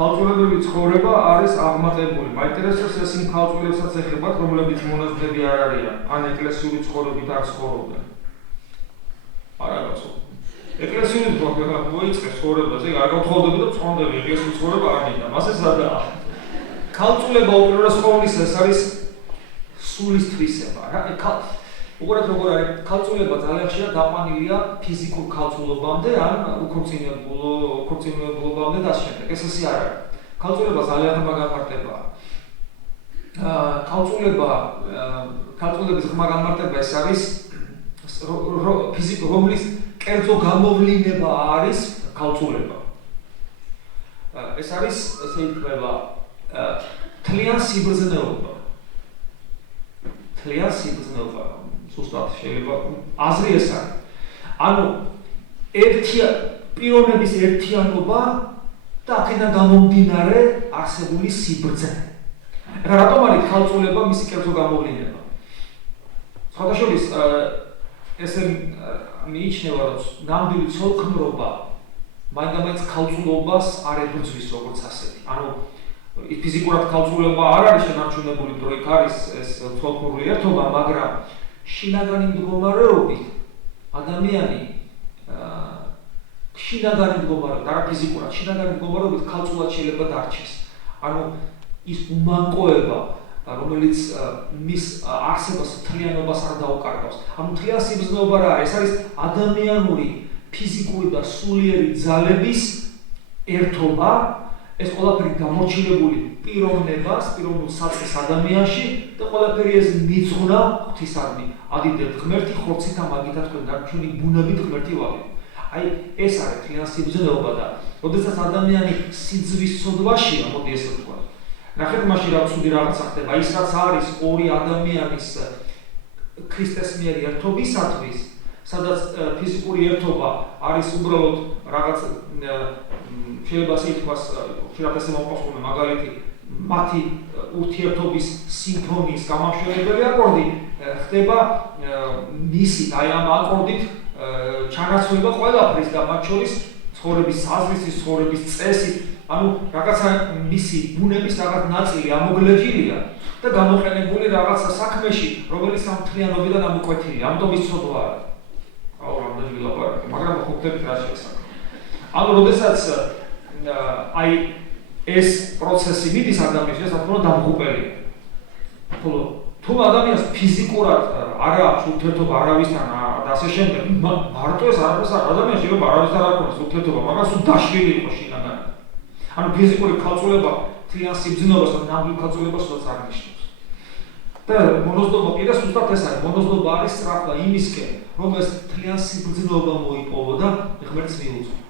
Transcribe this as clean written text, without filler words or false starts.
ქალწულებრივი ცხოვრება არის აღმატებული. მაინტერესებს ეს იმ ქალწულებსაც ეხებათ, რომლებიც მონაზვნები არ არიან, ან ეკლესიური ცხოვრებით არ ცხოვრობენ. არა გასულ. ეკლესიური ცხოვრება მოიწყეს ცხოვრებაზე, არ გავთხოვდები და წონდები ეკლესიური ცხოვრება არ მინდა. მასე სადაა. ქალწულება უპირველეს ყოვლისა ეს არის სულის თვისება. უყურეთ როგორ არის ქალწულება ძალიან ხშირად დაყვანილია ფიზიკურ ქალწულობამდე ან უქორწინებულობამდე და ასე შემდეგ. ეს ისე არ არის. ქალწულება ძალიან ღრმა განმარტებაა. ქალწულების ღრმა განმარტება ეს არის რომლის კერძო გამოვლინება არის ქალწულება. ეს არის ესე ითქმება თლიან სიბრძნეობა. თლიან სიბრძნეობა. Sustat შეიძლება აზრი ეს არის. ანუ პიროვნების ერთიანობა და აქედან გამომდინარე არსებული სიბრძნე. ეხლა რატომ არის ქალწულება მისი კერძო გამოვლინება? სხვადასხვის ესე მიიჩნევა, რომ ნამდვილი ცოლქმრობა მაინც ქალწულობას არ ებრძვის როგორც ასეთი. ანუ ფიზიკურად ქალწულება არ არის შენარჩუნებული, რომ იქ არის ეს ცოლქმრული ერთობა, მაგრამ შინაგანი მდგომარეობით ადამიანი შინაგანი მდგომარეობით, არა ფიზიკურად, შინაგანი მდგომარეობით ქალწულად შეიძლება დარჩეს. ანუ ის უმანკოება, რომელიც მის არსებას მთლიანობას არ დაუკარგავს. ანუ მთლიან სიბრძნეობა რა არის? ეს არის ადამიანური, ფიზიკური და სულიერი ძალების ერთობა. ეს ყველაფერი გამორჩილებული პიროვნებას, პიროვნულ საწყის ადამიანში და ყველაფერი ეს მიძღვნა ღვთისადმი. ადიდეთ ღმერთი ხორცით ამაგითა თქვენ დარჩენი ბუნებით ღმერთი ვართ. აი ეს არის თლიან სიბრძნეობა და როდესაც ადამიანი სიძვის ცოდვაშია, მოდი ესე ვთქვა. ნახეთ მაშინ რა ცუდი რაღაცა ხდება. ის რაც არის ორი ადამიანის ქრისტეს მიერ ერთობისათვის, სადაც ფიზიკური ერთობა არის უბრალოდ რაღაც შეიძლება ასე ითქვას, ხშირად ესე მოყვასხულე მაგალითი მათი ურთიერთობის სიმფონიის გამამშვენებელი აკორდი ხდება მისით, აი ამ აკორდით ჩანაცვლება ყველაფრის და მათ შორის ცხოვრების საზრისის, ცხოვრების წესით, ანუ რაღაცა მისი ბუნების რაღაც ნაწილი ამოგლეჯილია და გამოყენებული რაღაცა საქმეში, რომელიც ამ მთლიანობიდან ამოკვეთილია, ამიტომ ის ცოდვა არის. აუ რამდენი ვილაპარაკე, მაგრამ ხუხტებით რა შეესახება. ანუ როდესაც აი ეს პროცესი მიდის ადამიანში, ეს თქო დამღუპელია. ხოლო თუ ადამიანს ფიზიკურად არ აქვს ურთიერთობა არავისთან და ასე შემდეგ, მარტო ეს არაფერს ადამიანს შეიძლება არავისთან არ აქვს ურთიერთობა, მაგრამ სულ დაშლილი იყო შინაგანი. ანუ ფიზიკური ქალწულება თლიან სიბრძნეობას და ნამდვილ ქალწულებას სულაც არ ნიშნავს. და მონოზნობა კიდე ზუსტად ეს არის. მონოზნობა არის სწრაფვა იმისკენ, რომ ეს თლიან სიბრძნეობა მოიპოვო და ღმერთს მიუძღვნა.